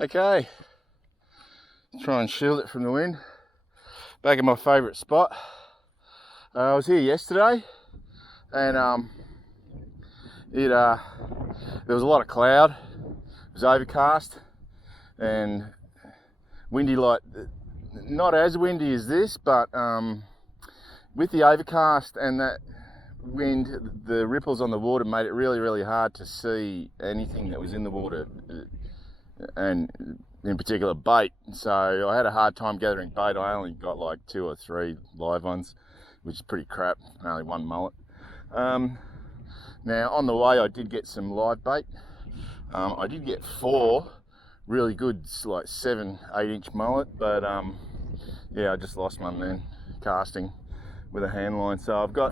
Okay, try and shield it from the wind. Back in my favourite spot. I was here yesterday, and there was a lot of cloud. It was overcast and windy, like not as windy as this, but with the overcast and that wind, the ripples on the water made it really hard to see anything that was in the water, and in particular bait. So I had a hard time gathering bait. I only got like 2 or 3 live ones, which is pretty crap. Only 1 mullet. Now on the way I did get some live bait. I did get 4 really good, like 7-8 inch mullet, but yeah, I just lost one then casting with a hand line. So I've got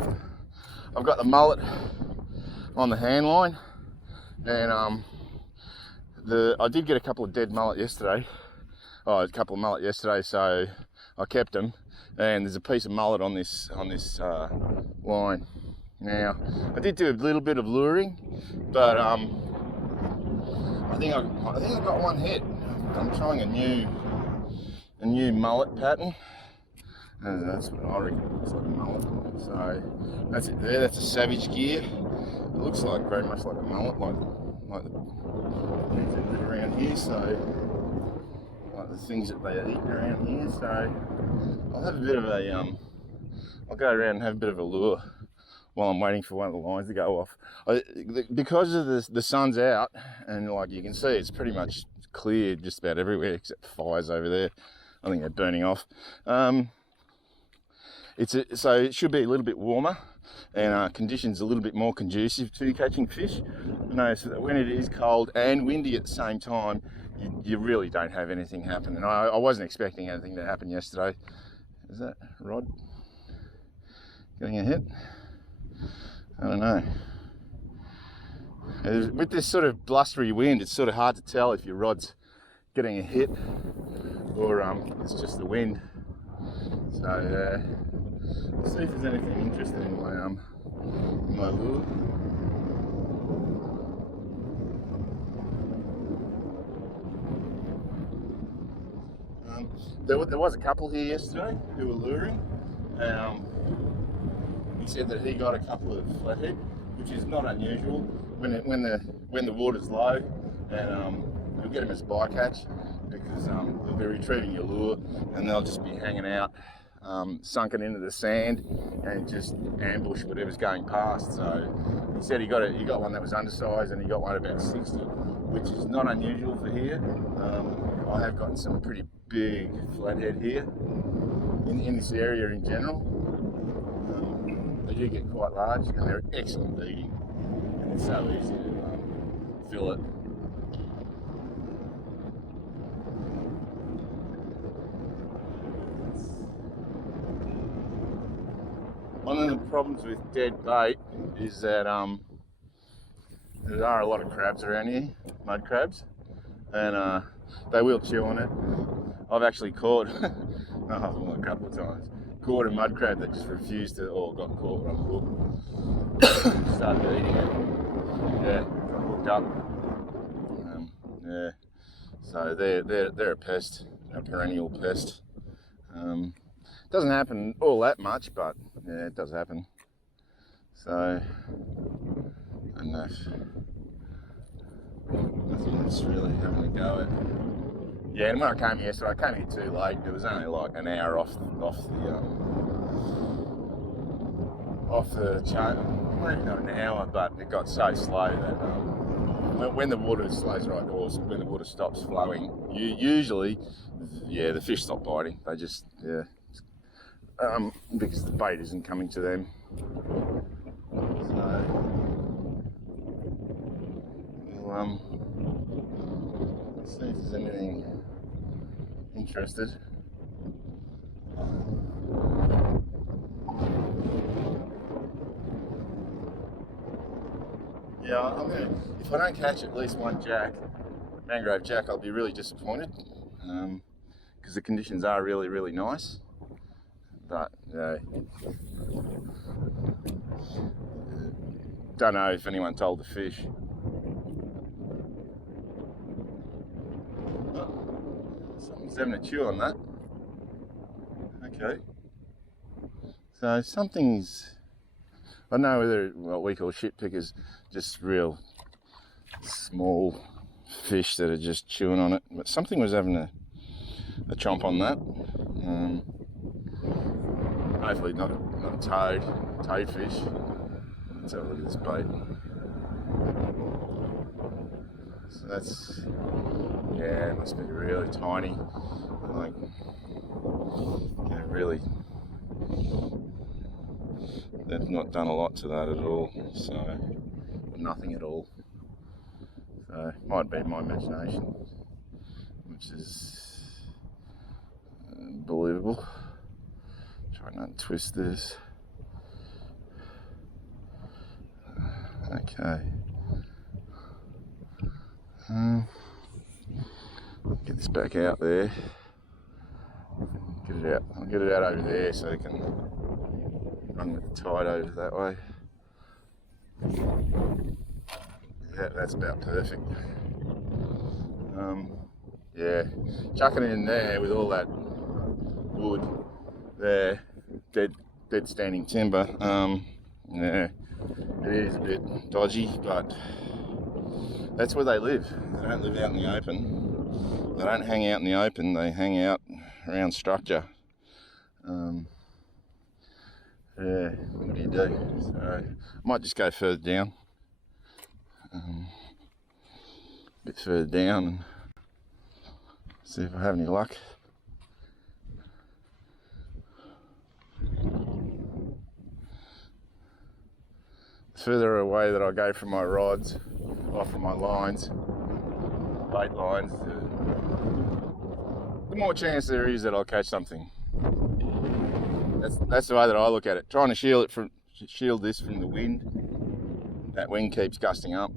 the mullet on the hand line, and I did get a couple of dead mullet yesterday. A couple of mullet yesterday, so I kept them. And there's a piece of mullet on this line. Now I did do a little bit of luring, but I think I got one hit. I'm trying a new mullet pattern. And that's what I reckon looks like a mullet. So that's it there. That's a Savage gear. It looks like very much like a mullet, like the things that live around here. So like the things that they eat around here. So I'll have a bit of a I'll go around and have a bit of a lure while I'm waiting for one of the lines to go off. Because of the sun's out, and like you can see, it's pretty much clear just about everywhere except fires over there. I think they're burning off. So it should be a little bit warmer, and conditions a little bit more conducive to catching fish. Notice that when it is cold and windy at the same time, you really don't have anything happen. And I wasn't expecting anything to happen yesterday. Is that rod getting a hit? I don't know. With this sort of blustery wind, it's sort of hard to tell if your rod's getting a hit or it's just the wind. So let's see if there's anything interesting in my lure. There was a couple here yesterday who were luring. He said that he got a couple of flathead, which is not unusual when the water's low, and you'll get them as bycatch because they'll be retrieving your lure and they'll just be hanging out, sunken into the sand, and just ambush whatever's going past. So he said he got one that was undersized, and he got one about 60, which is not unusual for here. I have gotten some pretty big flathead here in this area in general. They do get quite large, and they're excellent eating, and it's so easy to fill it. One of the problems with dead bait is that there are a lot of crabs around here, mud crabs, and they will chew on it. I've actually caught, a couple of times, caught a mud crab that just refused to, or got caught on the hook, started eating it. Yeah, got hooked up. Yeah, so they're a pest, a perennial pest. Doesn't happen all that much, but yeah, it does happen. So, I don't know. Nothing that's really having a go at. Yeah, and when I came yesterday, I came here too late. It was only like an hour off the chain. Maybe not an hour, but it got so slow that when the water slows right, or when the water stops flowing, usually, yeah, the fish stop biting. They just, yeah, because the bait isn't coming to them. So, we'll let's see if there's anything interested. Yeah, if I don't catch at least one mangrove jack, I'll be really disappointed, because the conditions are really nice. But don't know if anyone told the fish. having a chew on that. Okay. So something's, I don't know whether what we call shit pickers, just real small fish that are just chewing on it, but something was having a chomp on that. Hopefully not a toad fish. Let's have a look at this bait. So that's, yeah, it must be really tiny. Like, yeah, really, they've not done a lot to that at all. So, nothing at all. So, it might be my imagination, which is believable. Try not to twist this. Okay. Get this back out there. Get it out. I'll get it out over there so they can run with the tide over that way. That's about perfect. Yeah, chucking it in there with all that wood there, dead standing timber. Yeah, it is a bit dodgy, but that's where they live. They don't live out in the open. They don't hang out in the open. They hang out around structure. Yeah, what do you do? So I might just go further down. A bit further down and see if I have any luck. The further away that I go from my rods, or from my lines, bait lines, the more chance there is that I'll catch something. That's the way that I look at it. Trying to shield this from the wind. That wind keeps gusting up.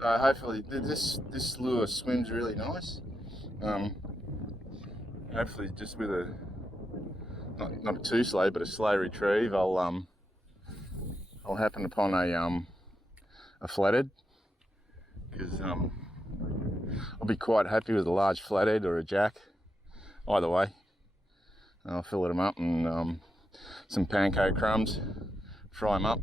So hopefully this lure swims really nice. Hopefully just with a not too slow, but a slow retrieve, I'll happen upon a flathead, because I'll be quite happy with a large flathead or a jack. Either way, I'll fillet them up and some panko crumbs, fry them up.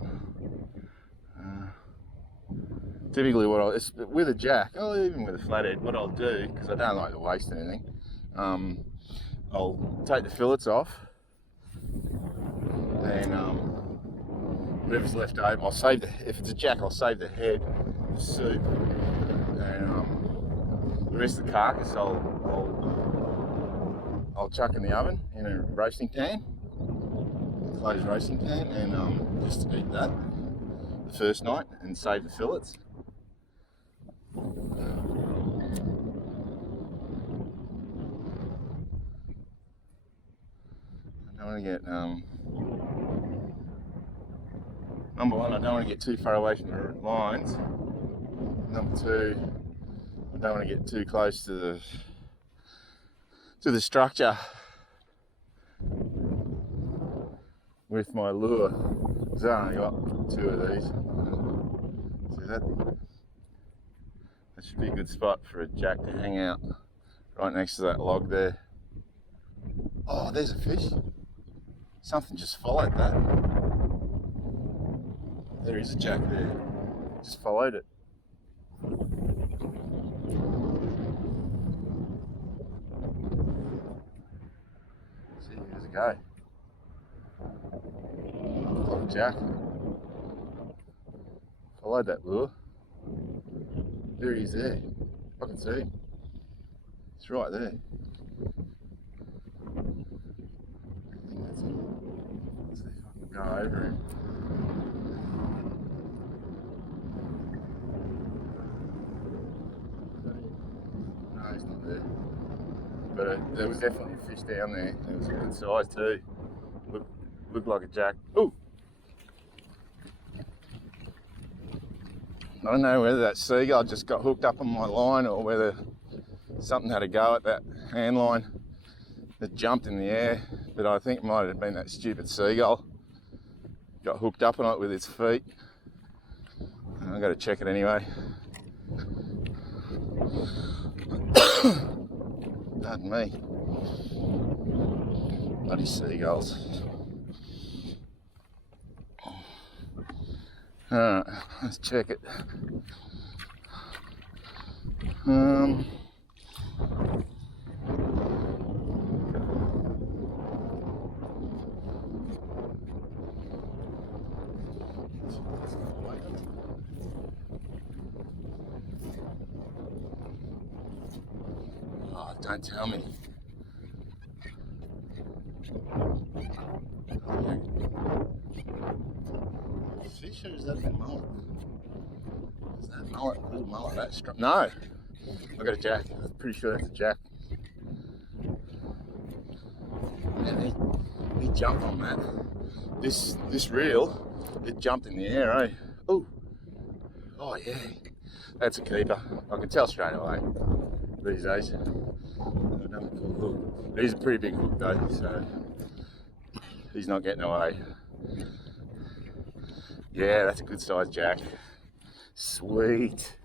Typically, with a jack, or even with a flathead, what I'll do, because I don't like to waste anything, I'll take the fillets off, and whatever's left over, I'll save if it's a jack, I'll save the head, the soup, and the rest of the carcass I'll chuck in the oven in a roasting pan, closed roasting pan, and just eat that the first night and save the fillets. I don't want to get number one, I don't want to get too far away from the lines. Number two, I don't want to get too close to the structure with my lure. So I only got two of these. See that? That should be a good spot for a jack to hang out, right next to that log there. Oh, there's a fish. Something just followed that. There is a jack there. Just followed it. See, here's a go. Like a jack. Followed that lure. There he is there. I can see him. It's right there. Let's see if I can go over him. No, he's not there. But there was definitely a fish down there. It was a good size too. Looked like a jack. Ooh! I don't know whether that seagull just got hooked up on my line or whether something had a go at that hand line that jumped in the air, but I think it might have been that stupid seagull. Got hooked up on it with its feet. I've got to check it anyway. Pardon me. Bloody seagulls. Alright, let's check it. Oh, don't tell me. Fish, or is that a mullet? Is that a mullet? Little mullet, that strong? No! I got a jack. I'm pretty sure that's a jack. Man, he jumped on that. This reel, it jumped in the air, eh? Oh! Oh yeah. That's a keeper. I can tell straight away these days. Another cool hook. He's a pretty big hook though, so he's not getting away. Yeah, that's a good sized jack. Sweet.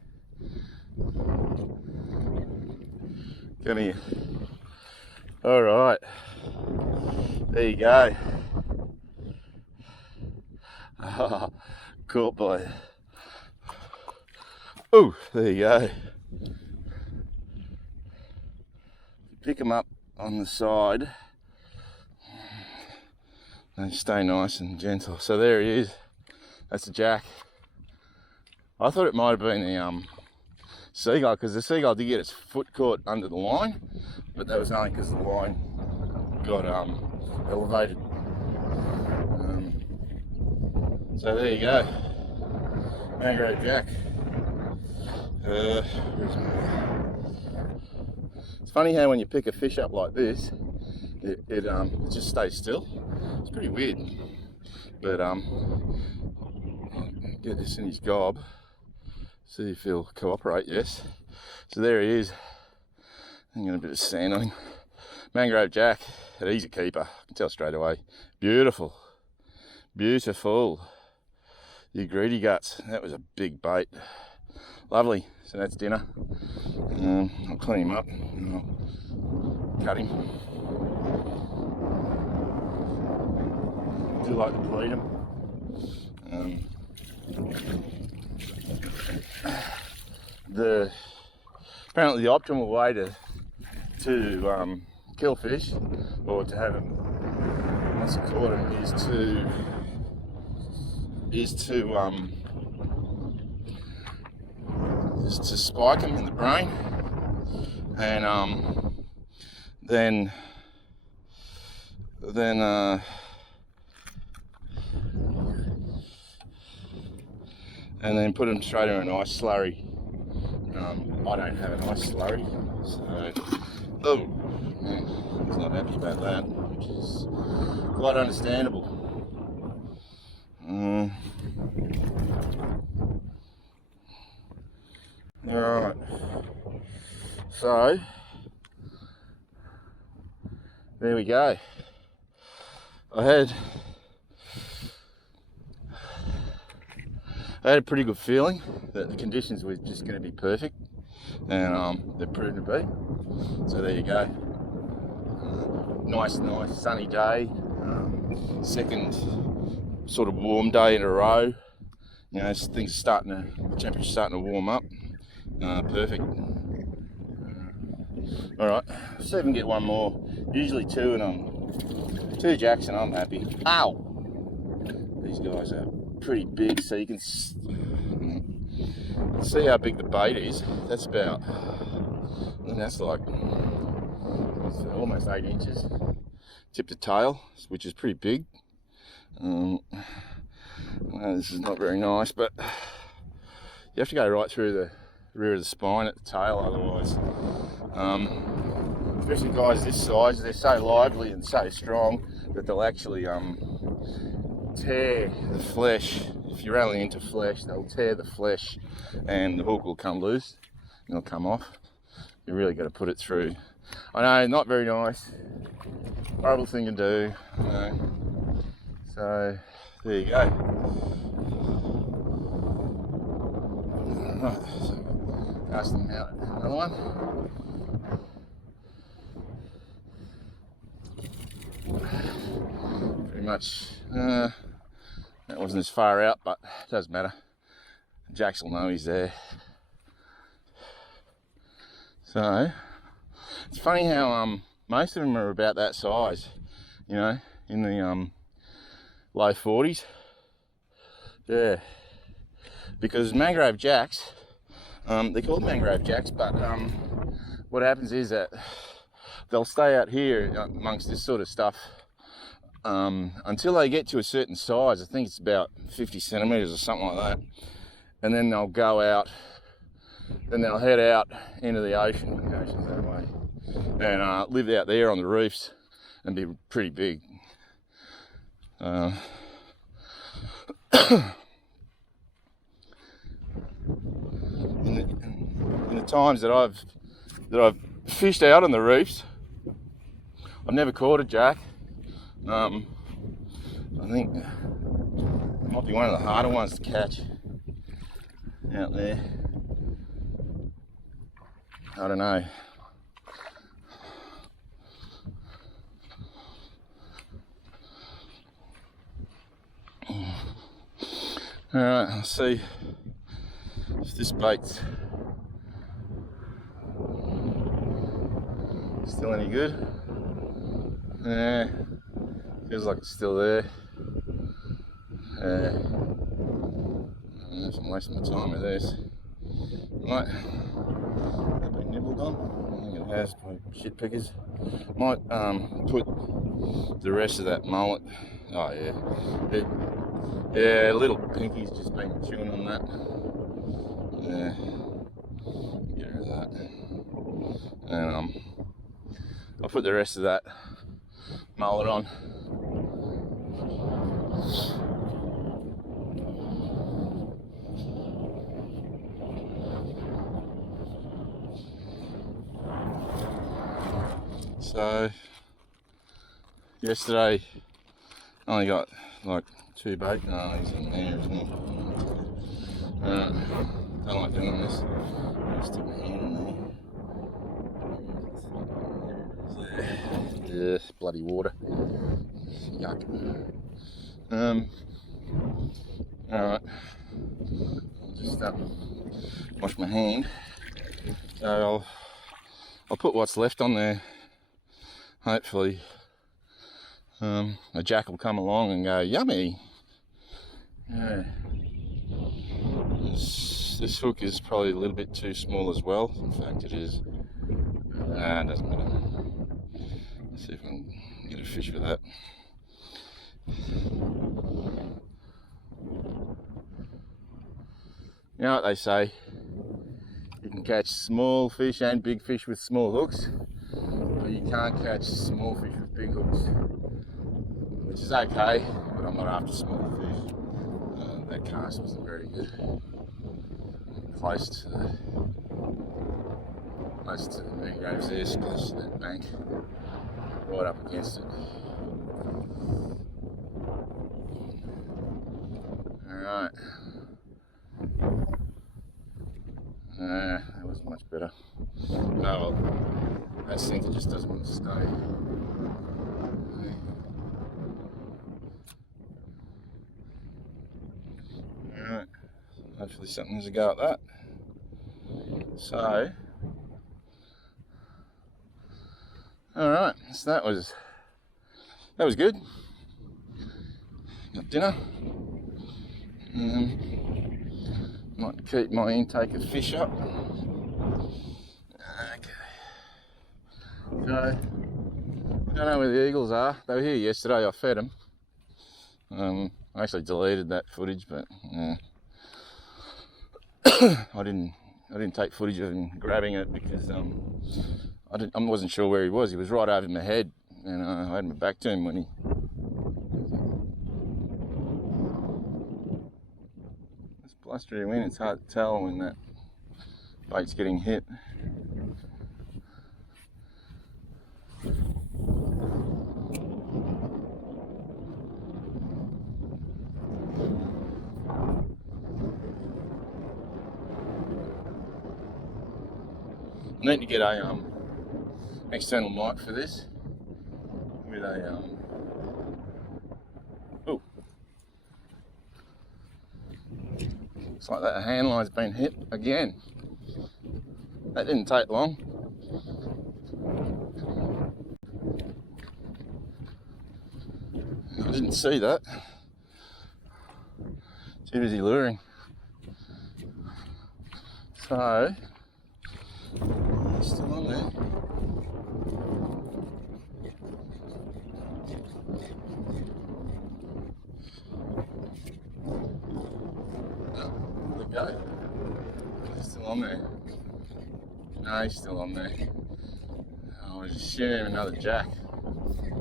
Come here. All right. There you go. Oh, caught by. Oh, there you go. Pick them up on the side. They stay nice and gentle. So there he is. That's a jack. I thought it might have been the seagull, because the seagull did get its foot caught under the line, but that was only because the line got elevated. So there you go. Mangrove jack. It's funny how when you pick a fish up like this, it just stays still. It's pretty weird. But get this in his gob. See if he'll cooperate. Yes. So there he is. I'm getting a bit of sand on him. Mangrove jack. He's a keeper. I can tell straight away. Beautiful. Beautiful. You greedy guts. That was a big bait. Lovely. So that's dinner. I'll clean him up and I'll cut him. I do like to bleed him. Apparently the optimal way to kill fish, or to have them once you caught them, is to spike them in the brain, and then put them straight in an ice slurry. I don't have an ice slurry, so he's not happy about that, which is quite understandable. Alright, so there we go. I had a pretty good feeling that the conditions were just going to be perfect, and they've proven to be. So there you go. Nice sunny day. Second sort of warm day in a row. You know, things are the temperature's starting to warm up. Perfect. All right, let's see if we can get one more. Usually two, and two jacks, and I'm happy. Ow! These guys are pretty big, so you can see how big the bait is. That's about, and that's like almost 8 inches tip to tail, which is pretty big. Well, this is not very nice, but you have to go right through the rear of the spine at the tail, otherwise, especially guys this size, they're so lively and so strong that they'll actually tear the flesh. If you're only into flesh, they'll tear the flesh and the hook will come loose and it'll come off. You really got to put it through. I know, not very nice, horrible thing to do, you know. So there you go. Right, so cast them out another one. Pretty much, that wasn't as far out, but it doesn't matter. Jacks will know he's there. So, it's funny how most of them are about that size, you know, in the low 40s. Yeah, because mangrove jacks, they're called mangrove jacks, but what happens is that they'll stay out here amongst this sort of stuff until they get to a certain size. I think it's about 50 centimeters or something like that, and then they'll go out, then they'll head out into the ocean, the ocean's that way, and live out there on the reefs and be pretty big. In the times that I've fished out on the reefs, I've never caught a jack. I think it might be one of the harder ones to catch out there. I don't know. Alright, I'll see if this bait's still any good. Yeah, feels like it's still there. Yeah, I'm wasting my time with this. Might have been nibbled on. I think it has, by shit pickers. Might put the rest of that mullet. Oh yeah, yeah, little pinky's just been chewing on that. Yeah, get rid of that. And I'll put the rest of that mullet on. So yesterday I only got like 2 bait. No, he's in there, isn't he? Don't like doing this. Stick my hand in there. Yeah, bloody water. Yuck. Alright. Just wash my hand. So I'll put what's left on there. Hopefully a jack will come along and go, yummy. Yeah. This hook is probably a little bit too small as well. In fact, it is. It doesn't matter. Let's see if I can get a fish with that. You know what they say? You can catch small fish and big fish with small hooks, but you can't catch small fish with big hooks, which is okay, but I'm not after small fish. That cast wasn't very good. Close to the mangroves there, close to that bank, right up against it. Alright. That was much better. Oh well, that sinker just doesn't want to stay. Alright, hopefully something has a go at that. So, alright, so that was good. Got dinner. Might keep my intake of fish up. Okay. So, I don't know where the eagles are. They were here yesterday, I fed them. I actually deleted that footage, but I didn't take footage of him grabbing it because I wasn't sure where he was. He was right over my head, and I had my back to him when he. It's blustery wind. It's hard to tell when that bait's getting hit. need to get a external mic for this with a oh, looks like that hand line's been hit again. That didn't take long. I didn't see that. Too busy luring. So, still on there. There we go. He's still on there. No, he's still on there. I was just shooting him another jack. There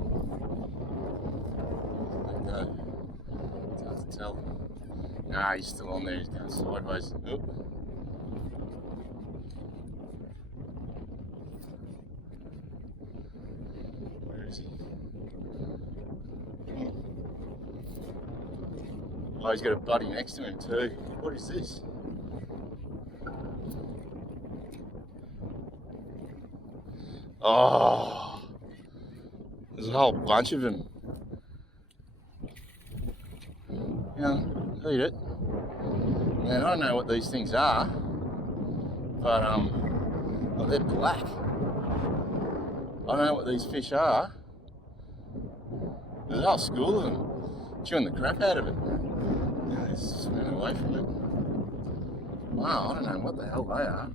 we go. It's hard to tell. Nah, he's still on there. He's going sideways. Oop. Where is he? Oh, he's got a buddy next to him too. What is this? Oh, there's a whole bunch of them. Yeah, eat it. Man, I don't know what these things are, but oh, they're black. I don't know what these fish are. There's a whole school of them chewing the crap out of it. Yeah, they're swimming away from it. Wow, I don't know what the hell they are.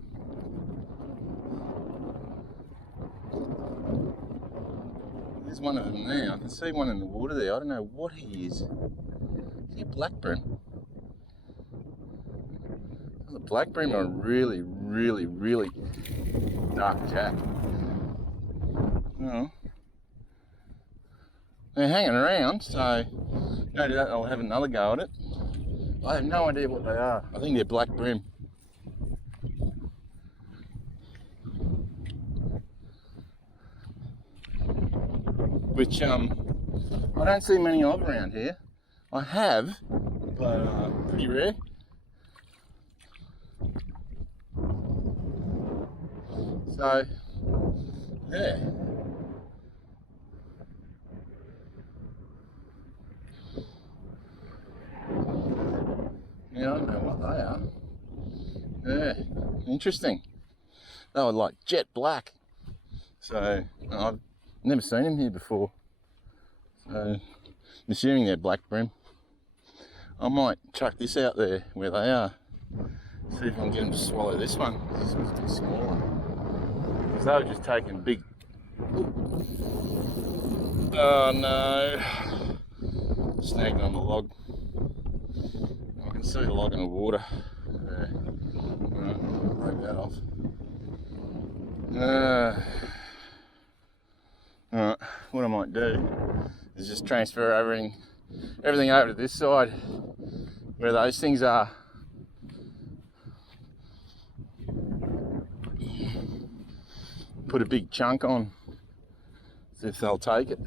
There's one of them there. I can see one in the water there. I don't know what he is. Is he a black brim? Is a black brim or a really, really, really dark jack? No. They're hanging around, so no doubt I'll have another go at it. I have no idea what they are. I think they're black brim. Which I don't see many of around here. I have, but pretty rare. So, yeah. Yeah, I don't know what they are. Yeah, interesting. They were like jet black. So, I've never seen them here before. So, I'm assuming they're black brim. I might chuck this out there where they are. See if I can get them to swallow this one. This one's a bit smaller. Because they were just taking big... Oh no. Snagged on the log. I can see the log in the water. There. Right, take that off. Alright, what I might do is just transfer everything over to this side where those things are. Put a big chunk on, see if they'll take it.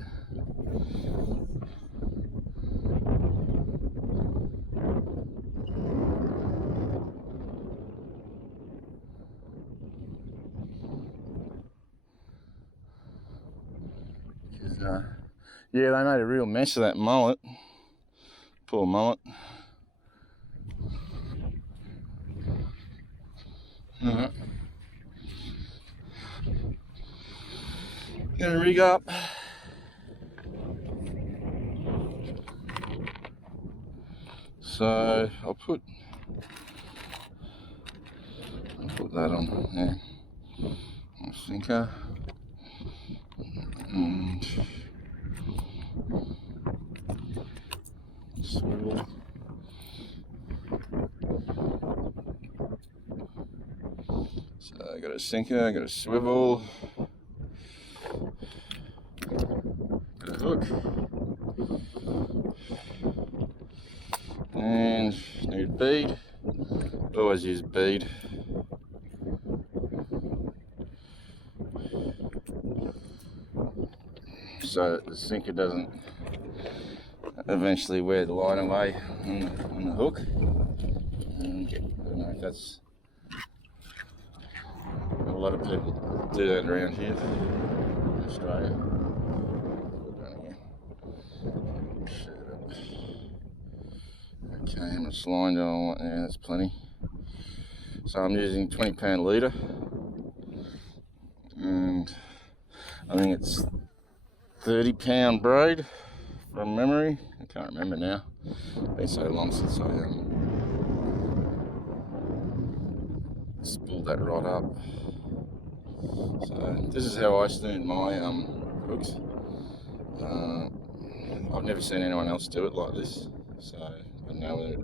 Yeah, they made a real mess of that mullet. Poor mullet. Alright. Gonna rig up. So I'll put that on there. A sinker. And swivel. So I got a sinker, I got a swivel, got a hook, and need bead. Always use bead. So that the sinker doesn't eventually wear the line away on the hook. And I don't know if that's lot of people do that around here in Australia. Okay, how much line do I want? Yeah, that's plenty. So I'm using 20-pound leader, and I think it's 30-pound braid from memory. I can't remember now. It's been so long since I spooled that rod up. So this is how I snood my hooks. I've never seen anyone else do it like this, so I don't know whether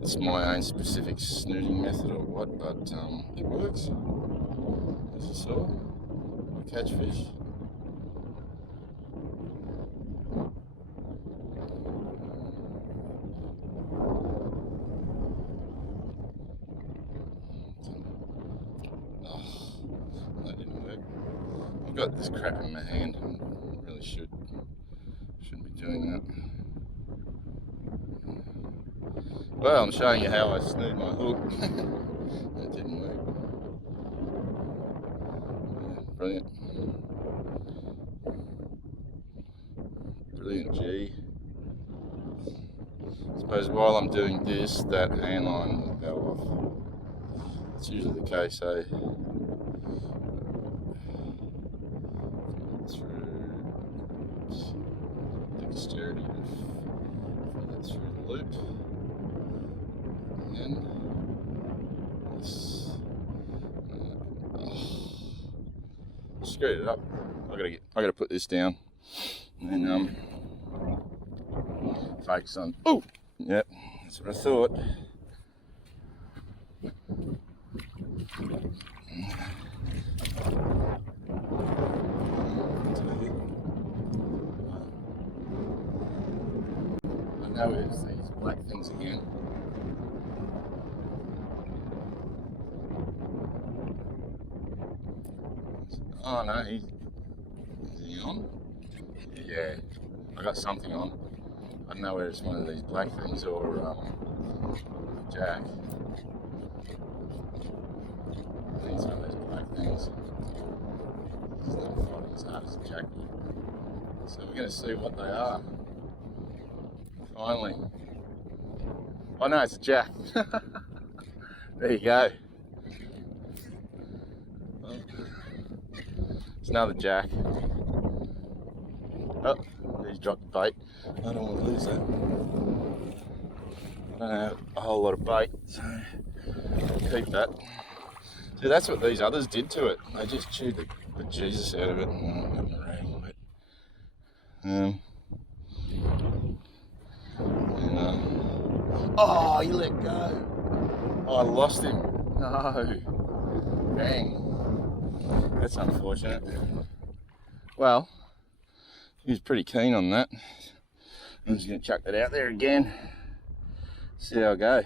it's my own specific snooding method or what, but it works. As you saw, I catch fish. Oh, that didn't work. I've got this crap in my hand. I really shouldn't be doing that. Well, I'm showing you how I snood my hook. That didn't work. Brilliant. Brilliant G. I suppose while I'm doing this, that hand line will go off. It's usually the case, eh? Through dexterity to follow that through the loop. And this. Screwed it up. I gotta put this down. And then focus on. Oh, yep, that's what I thought. I know it's these black things again. Oh no, is he on? Yeah, I got something on. I don't know whether it's one of these black things or jack. I think it's one of those black things. It's not fighting as hard as a jack. So we're going to see what they are. Finally. Oh no, it's a jack. There you go. It's another jack. Oh, he's dropped the bait. I don't want to lose that. I don't have a whole lot of bait, so I'll keep that. See, that's what these others did to it. They just chewed the bejesus out of it. Oh, you let go. Oh, I lost him. No. Dang. That's unfortunate. Well, he was pretty keen on that. I'm just going to chuck that out there again. See how I go.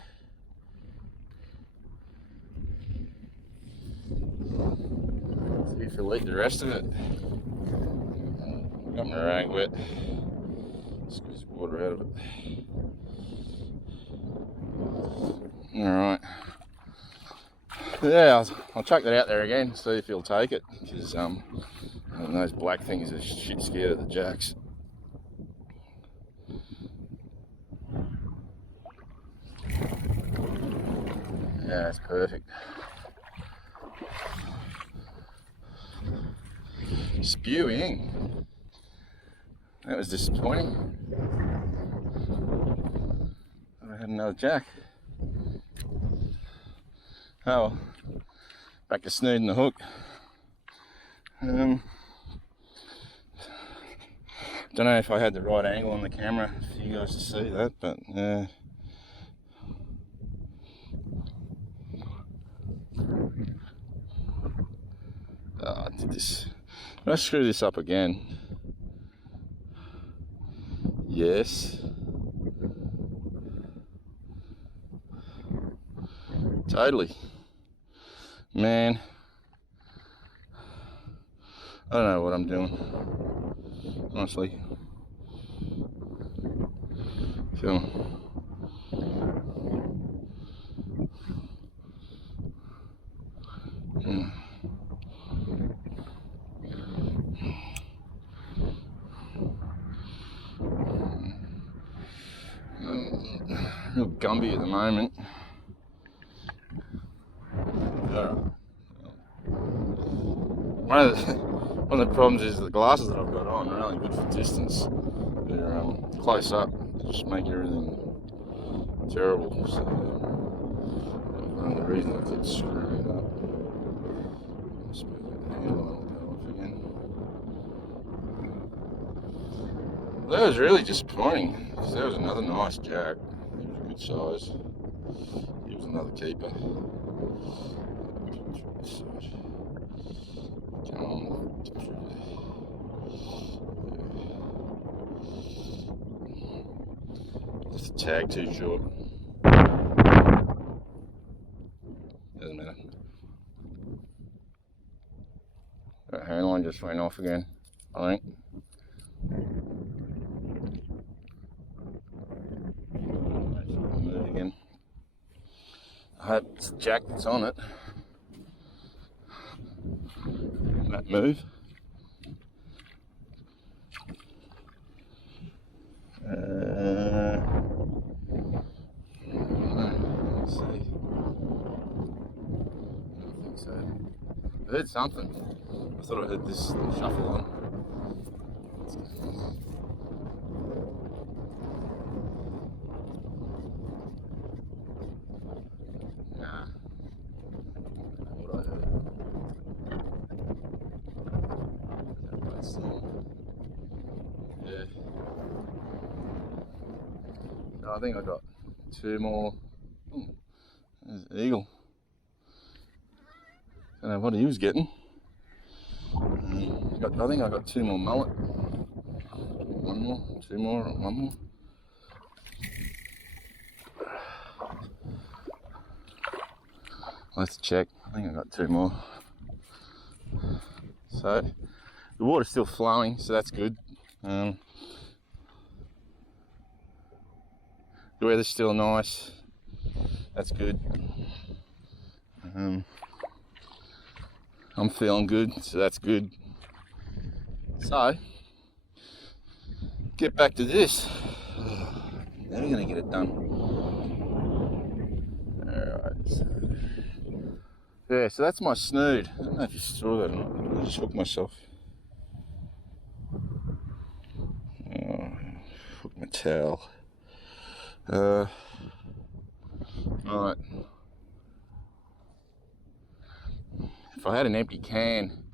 See if he'll eat the rest of it. Got my rag wet. Squeeze water out of it. Alright. Yeah, I'll chuck that out there again, see if he'll take it, because those black things are shit scared of the jacks. Yeah, that's perfect. Spewing. That was disappointing. I had another jack. Oh, back to snooding the hook. Don't know if I had the right angle on the camera for you guys to see that, but I did this. Did I screw this up again? Yes. Totally. Man, I don't know what I'm doing, honestly. So, Real gumby at the moment. One of the problems is the glasses that I've got on are only good for distance. They're close up, just make everything terrible. So one of the reasons I keep screwing it up. I suppose the handle will go off again. That was really disappointing because that was another nice jack. He was a good size. He was another keeper. Just a tag too short. Doesn't matter. That handline just went off again, I think. Move again. I hope it's the jack that's on it. That move. Let's see. I don't think so. I heard something. I thought I heard this shuffle on. Nah. What I heard. Yeah. So I think I got two more. There's an eagle. Don't know what he was getting. I think I got two more mullet. One more, two more, one more. Let's check. I think I got two more. So the water's still flowing, so that's good. The weather's still nice. That's good. I'm feeling good, so that's good. So, get back to this. Now we're gonna get it done. Alright. Yeah, so that's my snood. I don't know if you saw that or not. I just hooked myself. Hook my towel. Alright. If I had an empty can,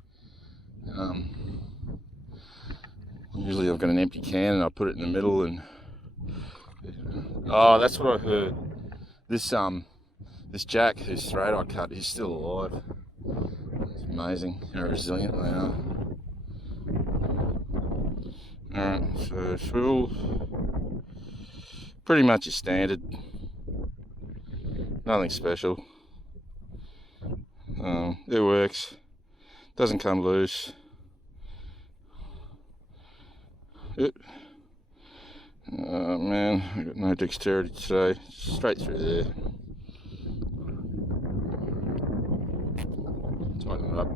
usually I've got an empty can and I put it in the middle and oh, that's what I heard. This jack whose throat I cut, he's still alive. It's amazing how resilient they are. Alright, so swivel, pretty much a standard, nothing special. It works, doesn't come loose. Man, I got no dexterity today. Straight through there. Tighten it up.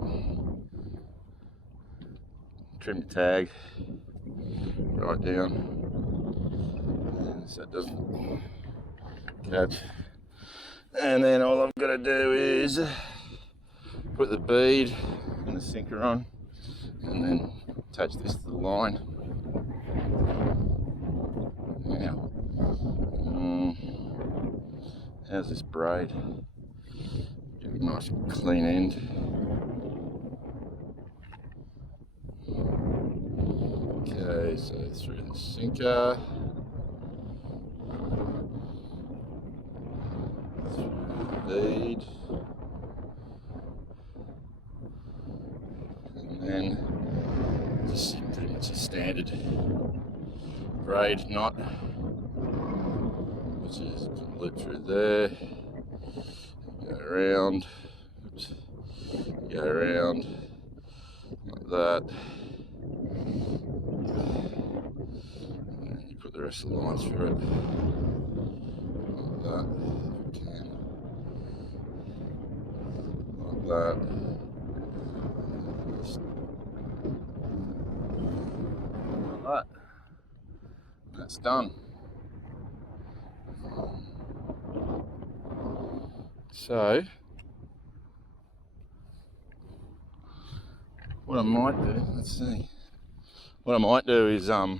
Trim the tag right down, so it doesn't catch. And then all I've got to do is put the bead and the sinker on, and then attach this to the line. Now, how's this braid? Give it a nice clean end. Okay, so through the sinker, through the bead, and then just pretty much a standard braid knot, which is loop through there, go around, oops, go around like that, and you put the rest of the line through it like that, if you can, like that. Like that. That's done. So what I might do, let's see. What I might do is yeah,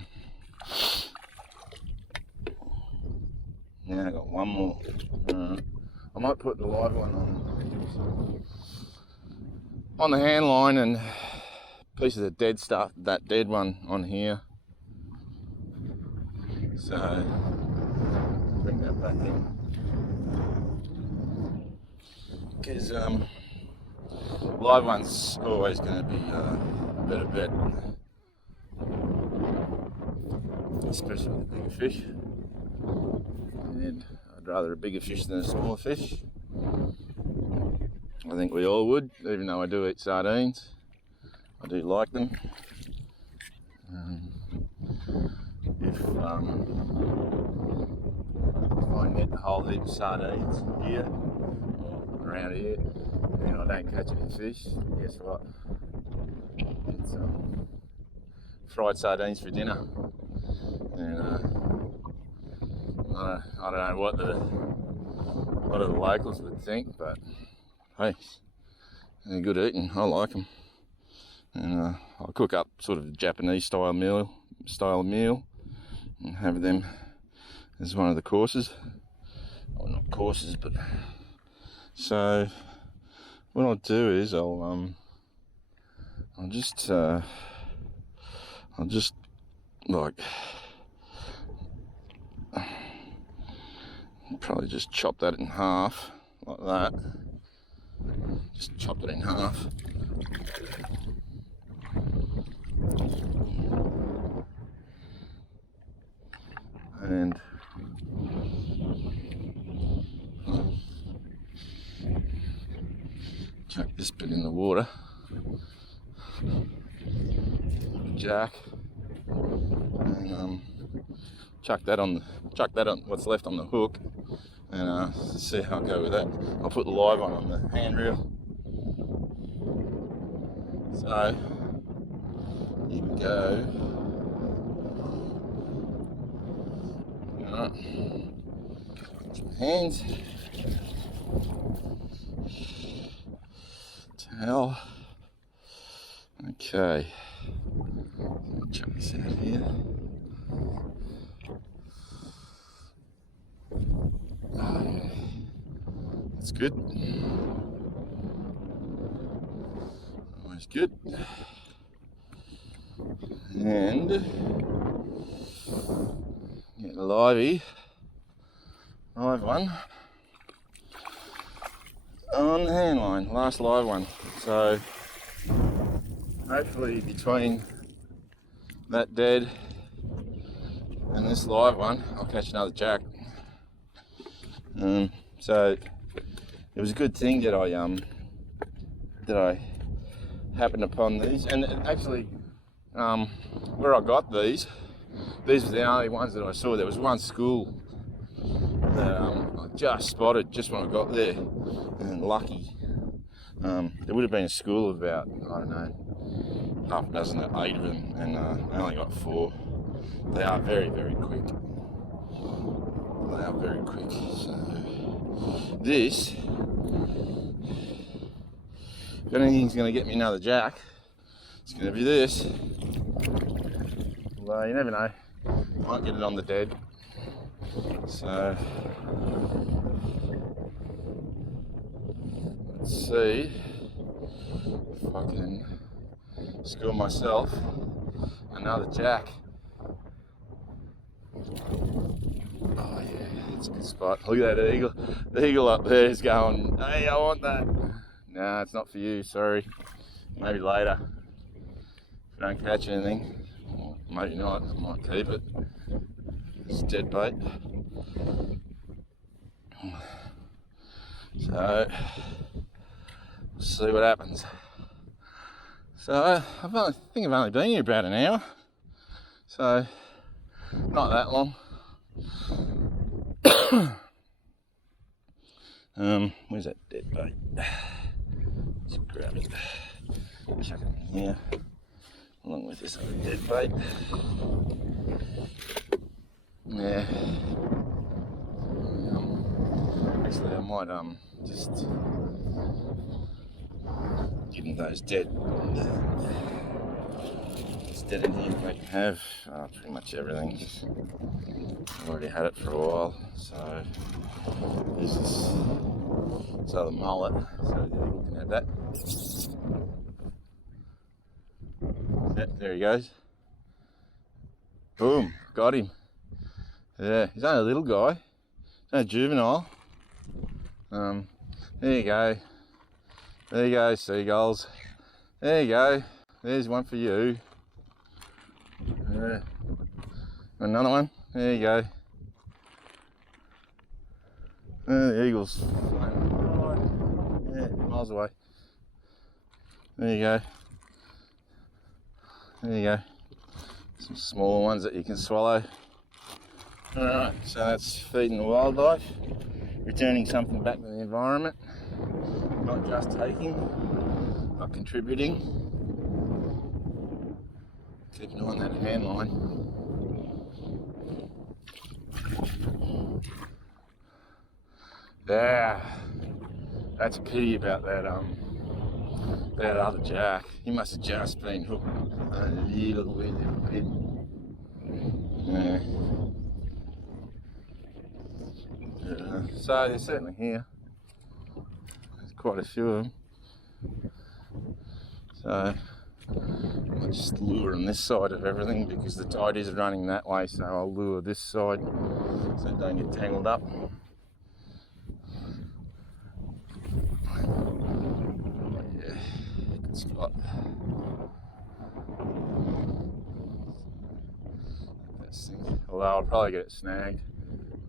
I got one more. I might put the live one on the hand line and a piece of the dead stuff, that dead one on here. So bring that back in, because live one's always going to be a better bet, especially with the bigger fish. And I'd rather a bigger fish than a smaller fish. I think we all would, even though I do eat sardines. I do like them. If I net a whole heap of sardines here, or around here, and I don't catch any fish, guess what? It's fried sardines for dinner. And I don't know what the locals would think, but hey, they're good eating. I like them, and I'll cook up sort of a Japanese style meal, and have them as one of the courses. Well, not courses, but so what I'll do is I'll just like probably just chop that in half like that. Just chop it in half. And chuck this bit in the water. Jack. And chuck that on what's left on the hook, and see how I go with that. I'll put the live one on the hand reel. So here we go. Alright. Hands. Towel. Okay. Chuck this out here. Oh, yeah. That's good. Always good. And get a live one on the hand line, last live one. So hopefully between that dead and this live one, I'll catch another jack. So it was a good thing that I happened upon these, and actually where I got these were the only ones that I saw. There was one school that I just spotted just when I got there, and lucky. There would have been a school of about, I don't know, half a dozen, 8 of them, and I only got 4. They are very, very quick. They are very quick. So this, if anything's going to get me another jack, it's going to be this. Although you never know, might get it on the dead. So let's see if I can score myself another jack. Oh yeah, that's a good spot. Look at that eagle. The eagle up there is going, hey, I want that. Nah, it's not for you, sorry. Maybe later. If I don't catch anything, or maybe not, I might keep it. It's dead bait. So, we'll see what happens. So, I think I've only been here about an hour. So, not that long. Where's that dead bait? Let's grab it. Chuck it in here, along with this other dead bait. Yeah. Actually, I might Just getting those dead in here they can have pretty much everything. I've already had it for a while, so there's this other mullet, so you can have that. There he goes. Boom, got him. Yeah, he's only a little guy, he's only a juvenile. There you go. There you go, seagulls. There you go. There's one for you. Another one. There you go. The eagle's flying. Yeah, miles away. There you go. There you go. Some smaller ones that you can swallow. Alright, so that's feeding the wildlife, returning something back to the environment, not just taking, not contributing. Keep an eye on that hand line. Yeah, that's a pity about that that other jack. He must have just been hooked a little bit. Yeah. So they're certainly here. There's quite a few of them. So I'll just lure on this side of everything because the tide is running that way, so I'll lure this side so they don't get tangled up. Yeah, good spot. This thing. Although I'll probably get it snagged,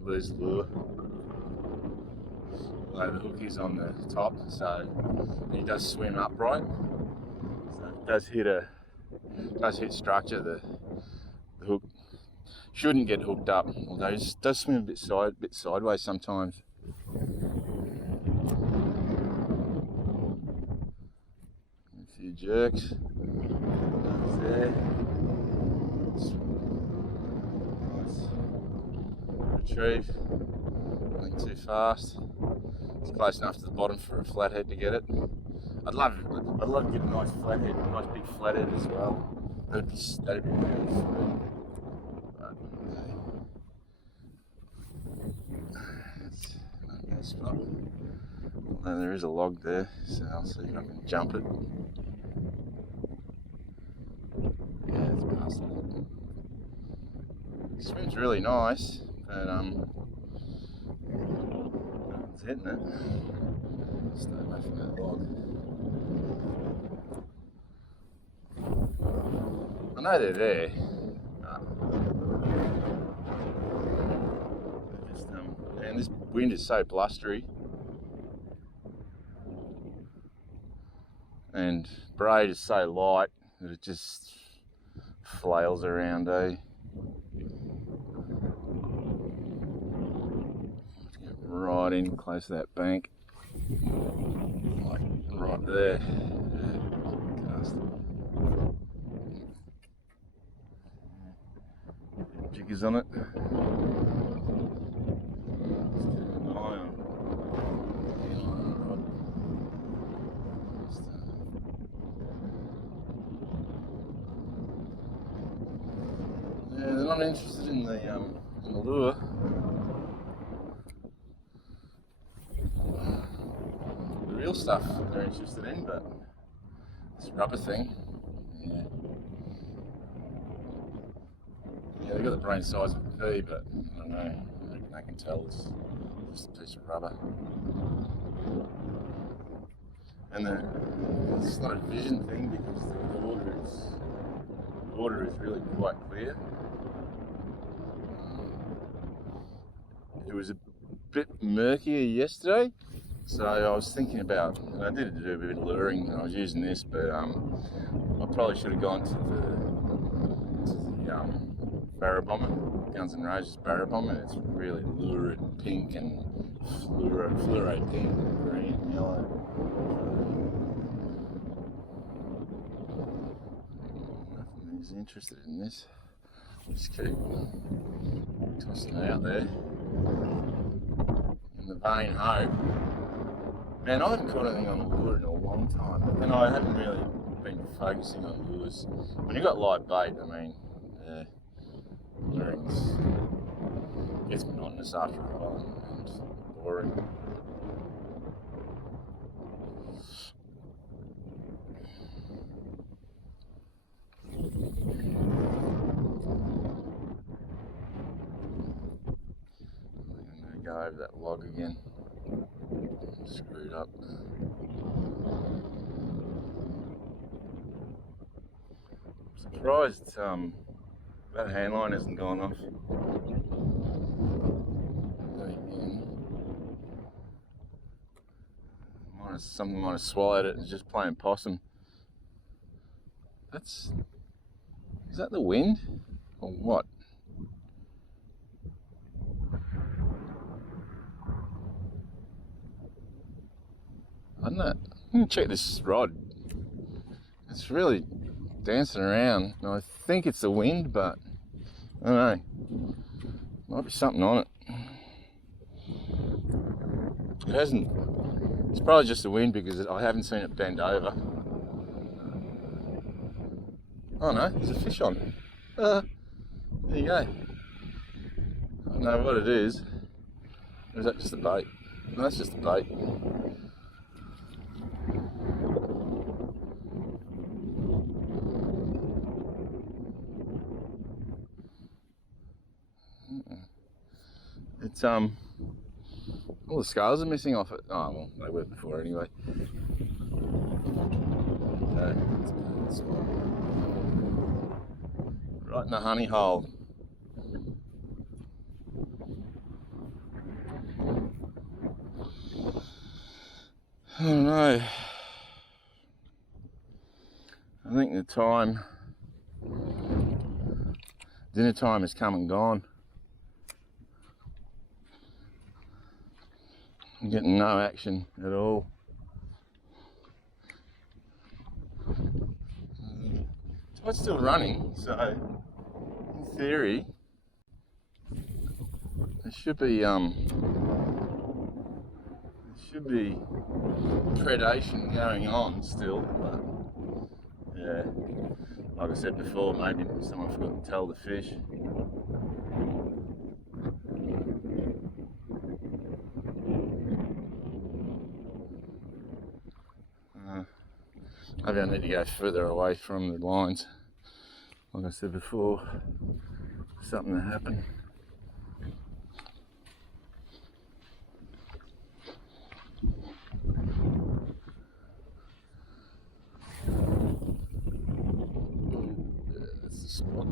lose the lure. Although the hook is on the top, so he does swim upright. So it does hit structure. The hook shouldn't get hooked up, although it does swim a bit sideways sometimes. A few jerks. There. Nice. Retrieve. Nothing too fast. It's close enough to the bottom for a flathead to get it. I'd love to get a nice flathead, a nice big flathead as well. That'd be really sweet. But okay. That's not a good spot. Although there is a log there, so I'll see if I can jump it. Yeah, it's past the log. It swims really nice, but it's hitting it. Stay away from that log. I know they're there. Man, this wind is so blustery. And braid is so light that it just flails around, eh? Get right in close to that bank. Like right there. Cast it. Jiggers on it. Yeah, they're not interested in the lure. The real stuff they're interested in, but this rubber thing, yeah. Yeah, they've got the brain size of a pea, but I don't know. I can tell it's just a piece of rubber. And it's not a vision thing because the water is really quite clear. It was a bit murkier yesterday, so I was thinking about, and I did do a bit of luring and I was using this, but I probably should have gone to the Barra Bomber, Guns N' Roses Barra Bomber. It's really lurid pink and fluoro pink, green, yellow. Nothing interested in this. Just keep tossing it out there in the vain hope Man, I haven't caught anything on the lure in a long time, but then I haven't really been focusing on lures. When you've got light bait, I mean, luring gets monotonous after a while and boring. I'm going to go over that log again. I'm screwed up. I'm surprised that handline hasn't gone off. Something might have swallowed it and just playing possum. Is that the wind or what? I don't know. I'm gonna check this rod. It's really dancing around. And I think it's the wind, but I don't know. Might be something on it. It hasn't. It's probably just the wind because I haven't seen it bend over. Oh no, there's a fish on. There you go. I don't know what it is. Or is that just a bait? No, that's just a bait. It's all the scales are missing off it. Oh well, they were before anyway. Right in the honey hole. I don't know. I think the dinner time has come and gone. I'm getting no action at all. Tide's still running, so in theory there should be predation going on still, but yeah, like I said before, maybe someone forgot to tell the fish. Maybe I need to go further away from the lines. Like I said before, something to happen. Yeah, that's the spot.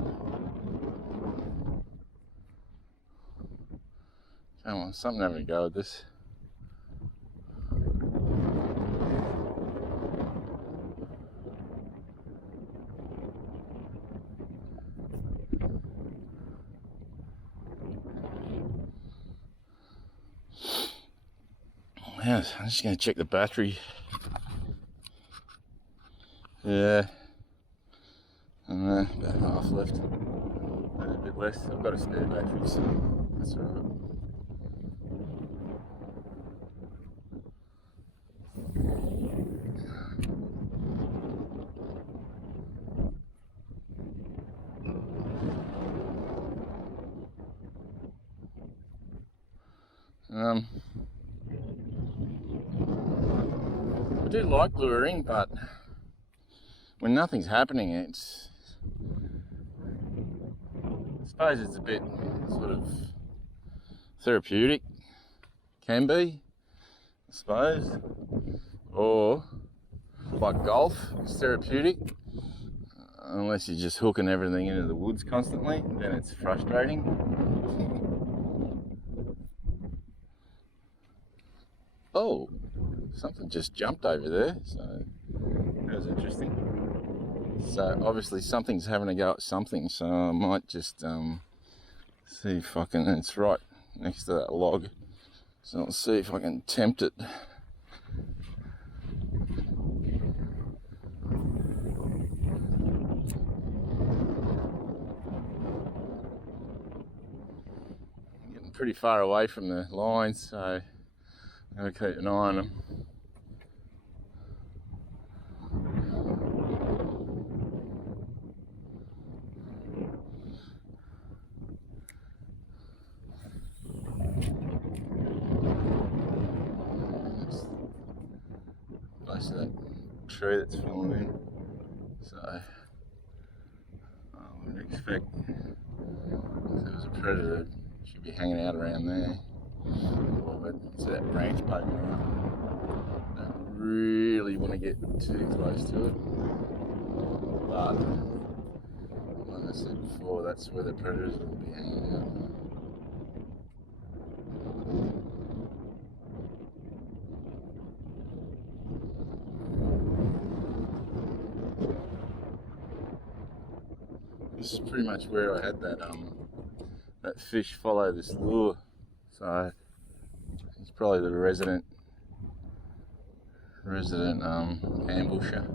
Come on, something having a go at this. Yeah, I'm just going to check the battery. Yeah, I don't know, about half left. Maybe a bit less. I've got a spare battery, so that's alright. I do like luring, but when nothing's happening, I suppose it's a bit sort of therapeutic. Can be, I suppose. Or like golf, it's therapeutic. Unless you're just hooking everything into the woods constantly, then it's frustrating. Oh, something just jumped over there, so that was interesting. So obviously something's having a go at something, so I might just see if I can, it's right next to that log, so I'll see if I can tempt it. Getting pretty far away from the lines, so I'm going to keep an eye on them. tree that's fallen in. So I would expect if there was a predator, it should be hanging out around there. But it's that branch poking out. Don't really want to get too close to it. But like I said before, that's where the predators will be hanging out. This is pretty much where I had that fish follow this lure, so he's probably the resident ambusher.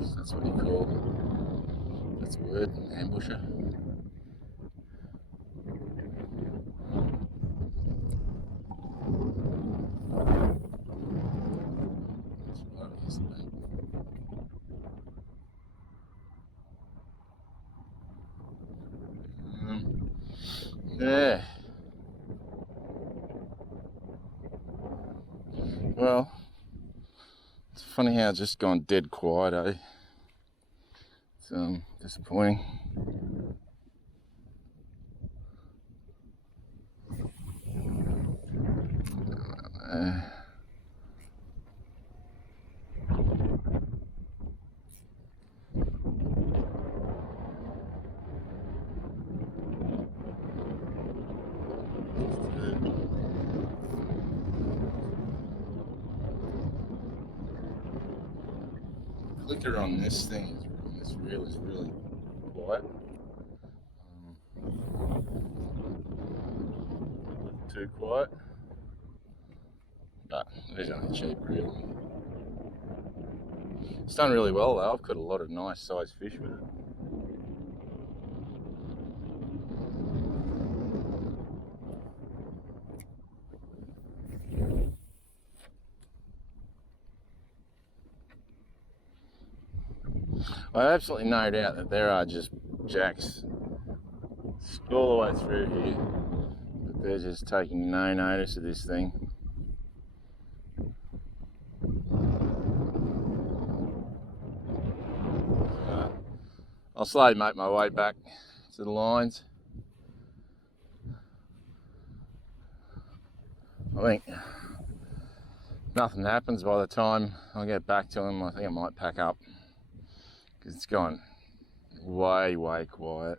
If that's what you call it. That's a word, ambusher. That's what it is, mate. Yeah. Well, it's funny how it's just gone dead quiet, eh? It's disappointing. Clicker on this thing, this reel is really quiet. Too quiet. But it is only a cheap reel. It's done really well though. I've caught a lot of nice sized fish with it. I have absolutely no doubt that there are just jacks all the way through here, but they're just taking no notice of this thing. I'll slowly make my way back to the lines. I think nothing happens by the time I get back to him. I think I might pack up because it's gone way quiet.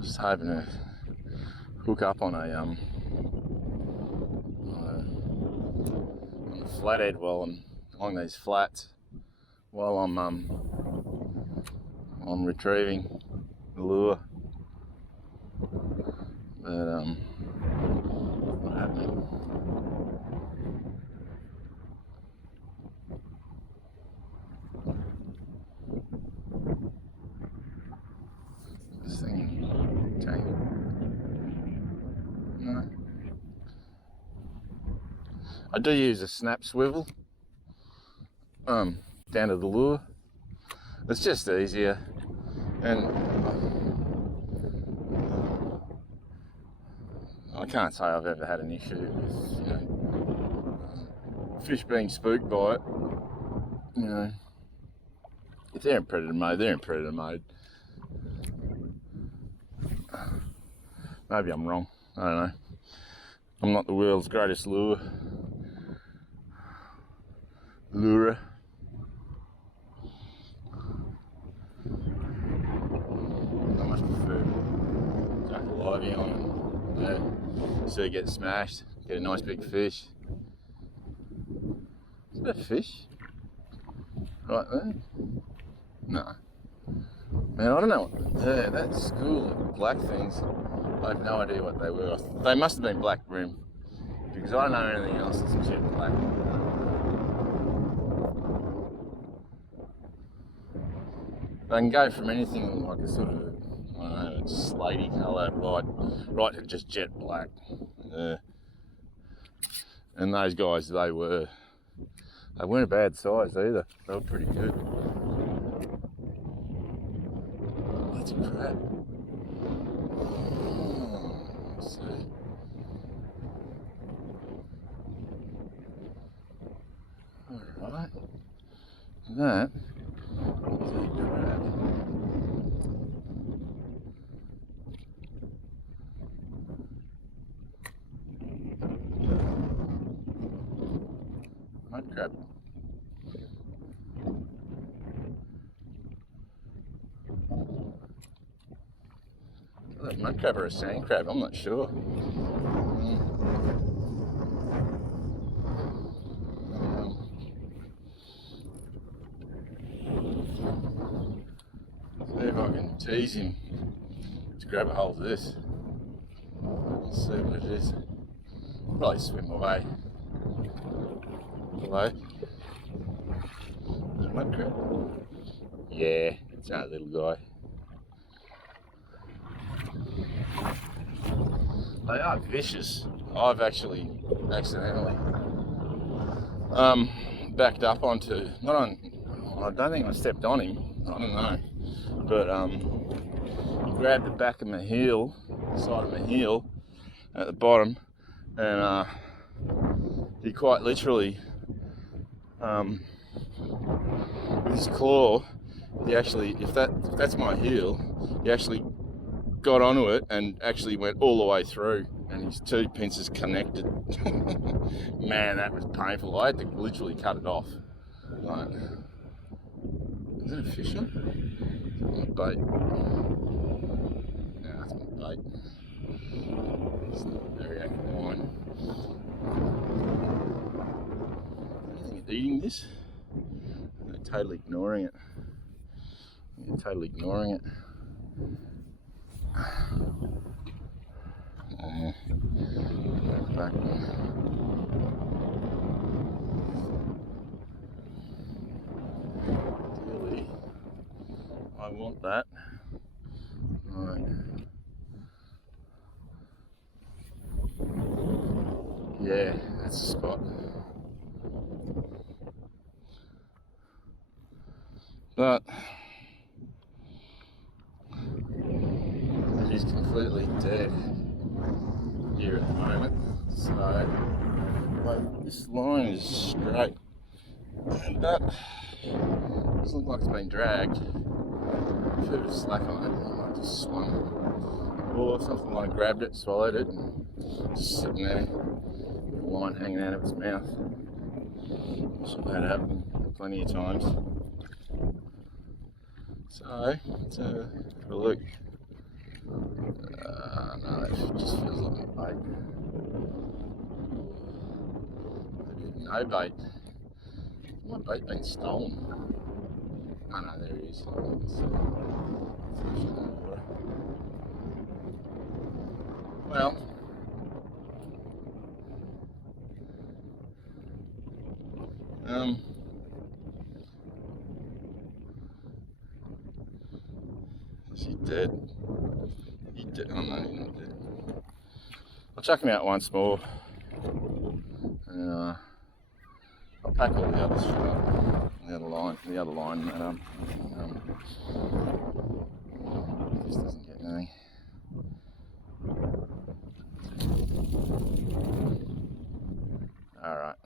Just hoping to hook up on a flathead while I'm along these flats while I'm retrieving the lure. But not happening. This thing tangled. No. I do use a snap swivel down to the lure. It's just easier, and I can't say I've ever had an issue with fish being spooked by it. If they're in predator mode, they're in predator mode. Maybe I'm wrong. I don't know. I'm not the world's greatest lurer. I much prefer chuck a livey on it. So you get smashed, get a nice big fish. Is that a fish? Right there? No. Man, I don't know. Yeah, that school of black things, I have no idea what they were. They must have been black bream, because I don't know anything else that's shit black. They can go from anything like a sort of, I don't know, slaty colour, right to just jet black. And those guys, they weren't a bad size either. They were pretty good. Oh, that's a crab. Oh, let's see. Alright. That is a crab. Mud crab. Is that a mud crab or a sand crab? I'm not sure. See if I can tease him to grab a hold of this. Let's see what it is. Probably swim away. Hello? Is it mud crab? Yeah, it's that little guy. They are vicious. I've actually accidentally backed up onto, I don't think I stepped on him, I don't know, but he grabbed the back of my heel, side of my heel at the bottom, and he quite literally, with his claw, he actually, if that's my heel, he actually got onto it and actually went all the way through, and his two pincers connected. Man, that was painful. I had to literally cut it off. Like, is it a fish on? Is it my bait? No, that's my bait. It's not very active line. Anything eating this? They're totally ignoring it. They're totally ignoring it. Back. Really, I want that. Right. Yeah, that's the spot. But it is completely dead here at the moment, so like, this line is straight, and that doesn't look like it's been dragged. If it was slack on it, it might just swung, or something like grabbed it, swallowed it, and just sitting there with the line hanging out of its mouth. So that happened plenty of times. So let's have a look. No, that just feels like a bait. No bait. My bait been stolen. Oh no, there he is. Well, is he dead? Oh no, he's not dead. I'll chuck him out once more, and I'll pack all the other shit up. The other line. This doesn't get anything. All right.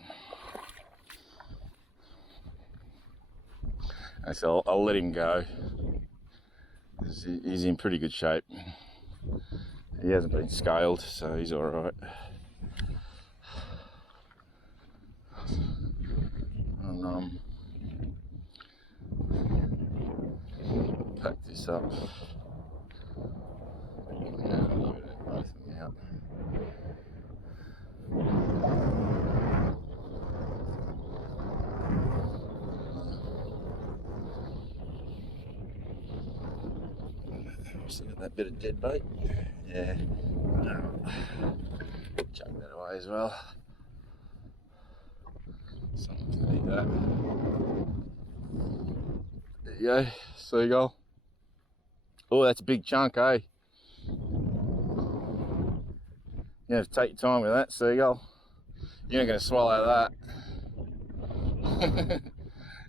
So I'll let him go. He's in pretty good shape. He hasn't been scaled, so he's all right. And pack this up. Yeah, look at it, both of them out. Still got that bit of dead bait. Yeah. Chuck that away as well. Someone can eat that. you go, seagull. Oh, that's a big chunk, eh? You have to take your time with that, seagull. You're not going to swallow that.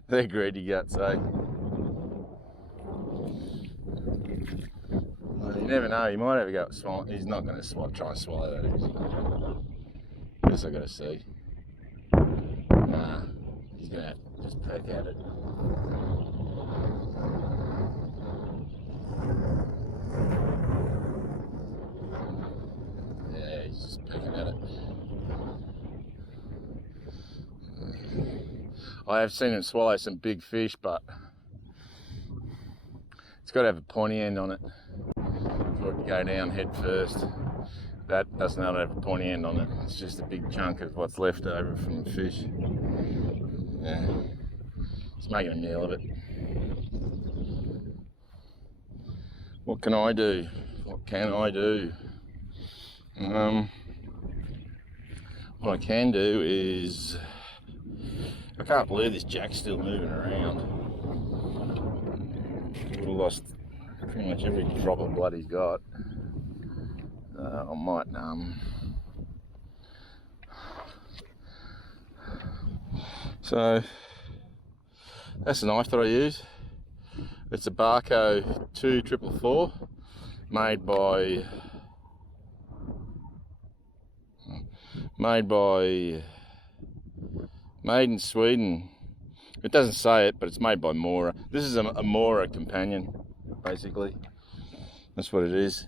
They're greedy guts, eh? Well, you never know, he might have a go at swallow. He's not going to try and swallow that, is he? Guess I've got to see. Nah, he's going to just peck at it. Yeah, he's just pecking at it. I have seen him swallow some big fish, but it's got to have a pointy end on it for it to go down head first. That does not have a pointy end on it. It's just a big chunk of what's left over from the fish. Yeah, it's making a meal of it. What can I do? What can I do? What I can do is, I can't believe this jack's still moving around. We've lost pretty much every drop of blood he's got. I might so that's the knife that I use. It's a Barco 2444 made in Sweden. It doesn't say it, but it's made by Mora. This is a Mora companion, basically. That's what it is.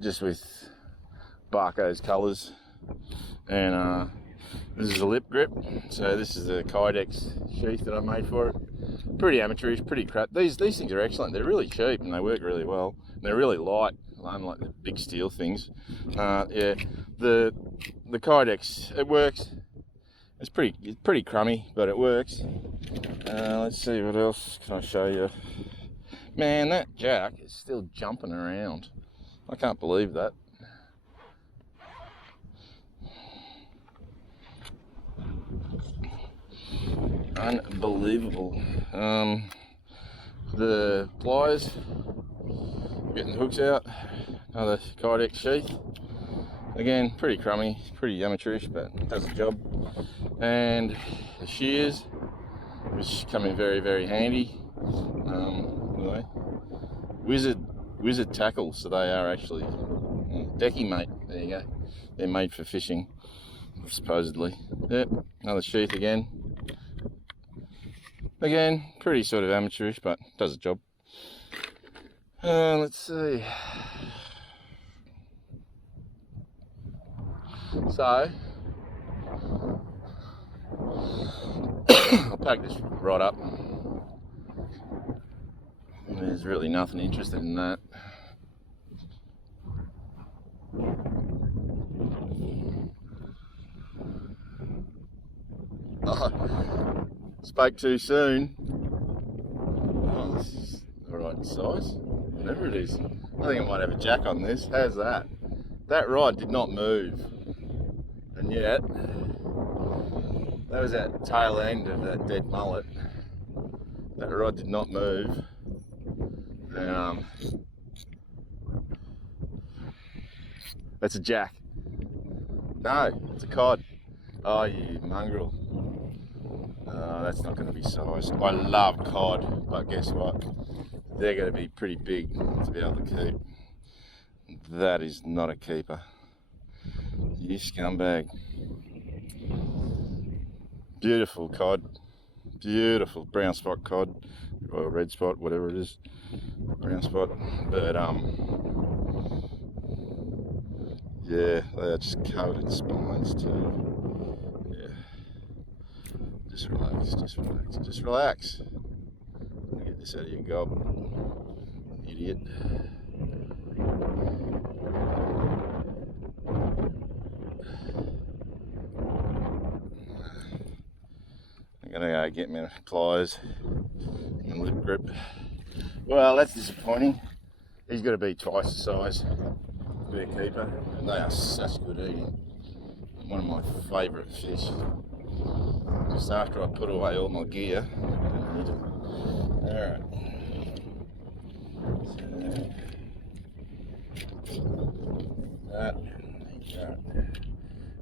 Just with Barco's colours. And this is a lip grip. So this is the Kydex sheath that I made for it. Pretty amateurish, pretty crap. These things are excellent. They're really cheap and they work really well. They're really light, unlike the big steel things. Yeah, the Kydex, it works. It's pretty crummy, but it works. Let's see, what else can I show you? Man, that jack is still jumping around. I can't believe that. Unbelievable. The pliers, getting the hooks out. Another Kydex sheath. Again, pretty crummy, pretty amateurish, but it does the job. And the shears, which come in very, very handy. Anyway, wizard tackle, so they are actually decking mate. There you go. They're made for fishing, supposedly. Yep, another sheath again. Again, pretty sort of amateurish, but does the job. Let's see. So, I'll pack this right up. There's really nothing interested in that. Oh, spoke too soon. Oh, this is the right size, whatever it is. I think I might have a jack on this. How's that? That rod did not move, and yet that was that tail end of that dead mullet. That rod did not move. And, that's a jack. No, it's a cod. Oh, you mongrel. That's not going to be sized. I love cod, but guess what? They're going to be pretty big to be able to keep. That is not a keeper. You scumbag. Beautiful cod. Beautiful brown spot cod. Or red spot, whatever it is. Brown spot. But, yeah, they are just covered in spines too. Yeah. Just relax, just relax, just relax. Let me get this out of your gob, idiot. I'm gonna go get me pliers and lip grip. Well, that's disappointing. He's got to be twice the size to be a keeper, and they are such good eating. One of my favourite fish. Just after I put away all my gear, Alright.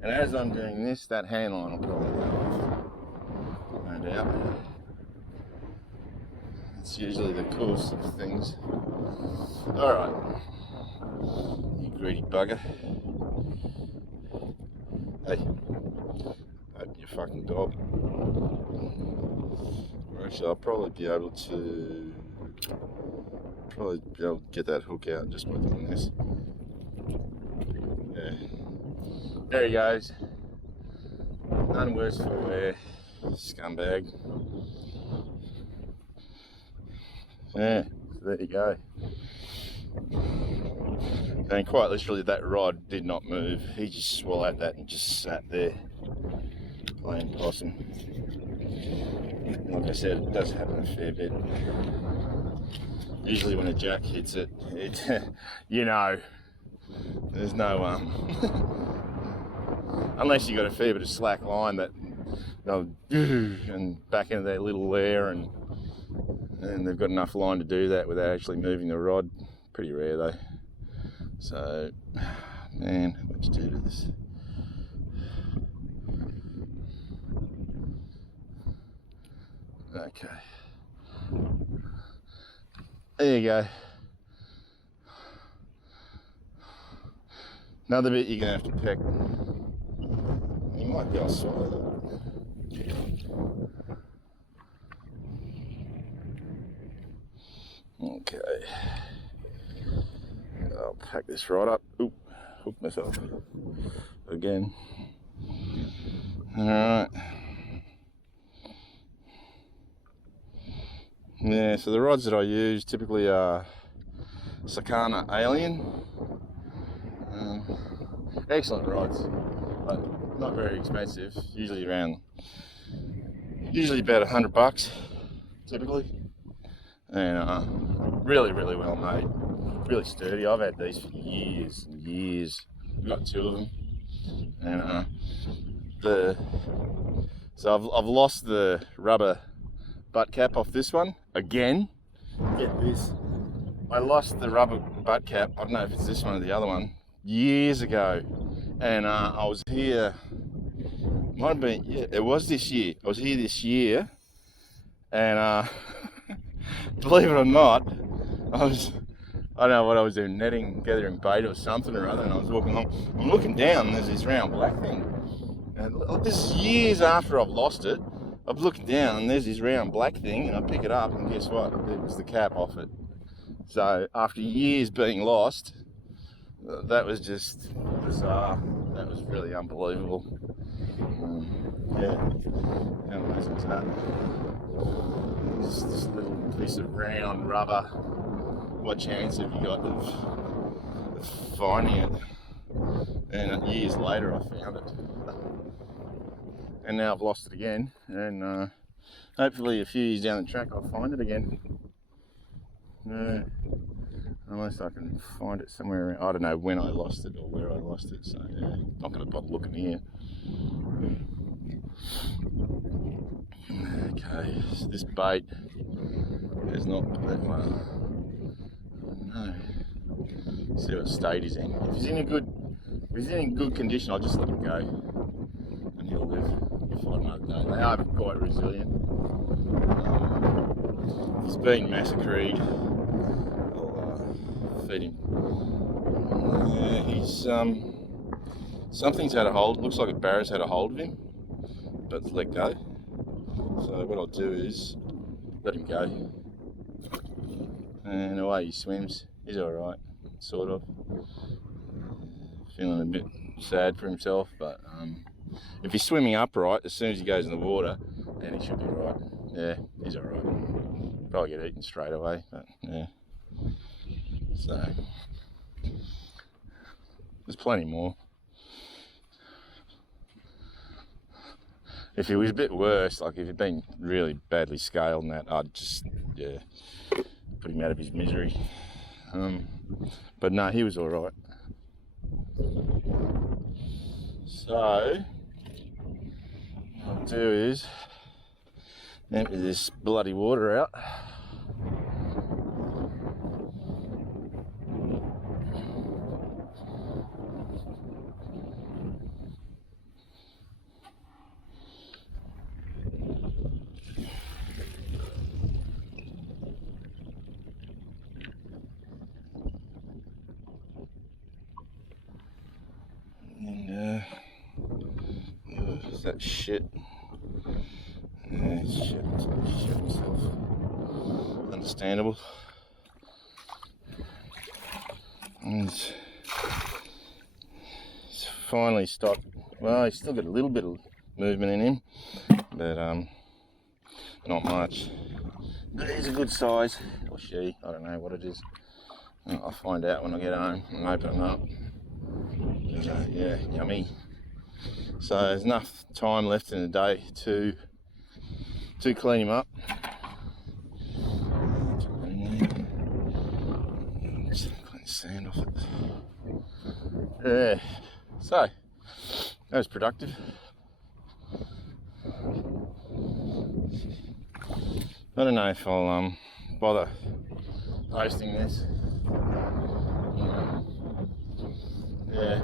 And as I'm doing this, that hand line will probably go off. No doubt. It's usually the coolest of things. Alright. You greedy bugger. Hey. Open your fucking dog. Actually, I'll probably be able to get that hook out just by doing this. Yeah. There he goes. None worse for wear, scumbag. Yeah, so there you go. And quite literally, that rod did not move. He just swallowed that and just sat there playing possum. Like I said, it does happen a fair bit. Usually when a jack hits it, you know, there's no unless you got a fair bit of slack line that they'll and back into their little lair, and they've got enough line to do that without actually moving the rod. Pretty rare though. So, man, what you do to this? Okay. There you go. Another bit you're going to have to peck. You might be able to swallow that. Okay. I'll pack this right up. Oop, hook myself again. Alright. Yeah, so the rods that I use typically are Sakana Alien. Excellent rods, but not very expensive. Usually about $100 typically, and really well made, really sturdy. I've had these for years and years. I've got 2 of them, and so I've lost the rubber butt cap off this one again. Get this, I lost the rubber butt cap. I don't know if it's this one or the other one, years ago, and I was here. Might have been, yeah, it was this year. I was here this year, and believe it or not, I don't know what I was doing, netting, gathering bait or something or other, and I was walking along. I'm looking down, and there's this round black thing. And this is years after I've lost it. I'm looking down, and there's this round black thing, and I pick it up, and guess what? It was the cap off it. So after years being lost, that was just bizarre. That was really unbelievable. Yeah, how amazing is that? Just this little piece of round rubber. What chance have you got of finding it? And years later I found it. And now I've lost it again, and hopefully a few years down the track I'll find it again. Unless I can find it somewhere around. I don't know when I lost it or where I lost it, so yeah, not going to bother looking here. Okay, so this bait is not that well. No. See what state he's in. If he's in good condition, I'll just let him go, and he'll live. He'll find another day. They are quite resilient. If he's been massacred, feed him. Yeah, he's something's had a hold. Looks like a barra's had a hold of him, but it's let go. So what I'll do is let him go, and away he swims. He's all right, sort of. Feeling a bit sad for himself, but if he's swimming upright, as soon as he goes in the water, then he should be right. Yeah, he's all right. Probably get eaten straight away, but yeah. So there's plenty more. If it was a bit worse, like if he'd been really badly scaled and that, I'd just, yeah, put him out of his misery. But no, he was all right. So what I'll do is empty this bloody water out. that shit. Yeah, shit himself. Understandable. And he's finally stopped. Well, he's still got a little bit of movement in him, but not much. But he's a good size, or she, I don't know what it is. I'll find out when I get home and open them up. But, yeah, yummy. So there's enough time left in the day to clean him up. Just clean the sand off it. Yeah. So that was productive. I don't know if I'll bother posting this. Yeah.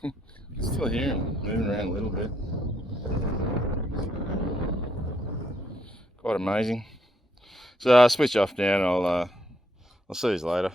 I still hear him moving around a little bit. Quite amazing. So I'll switch off now and I'll see you later.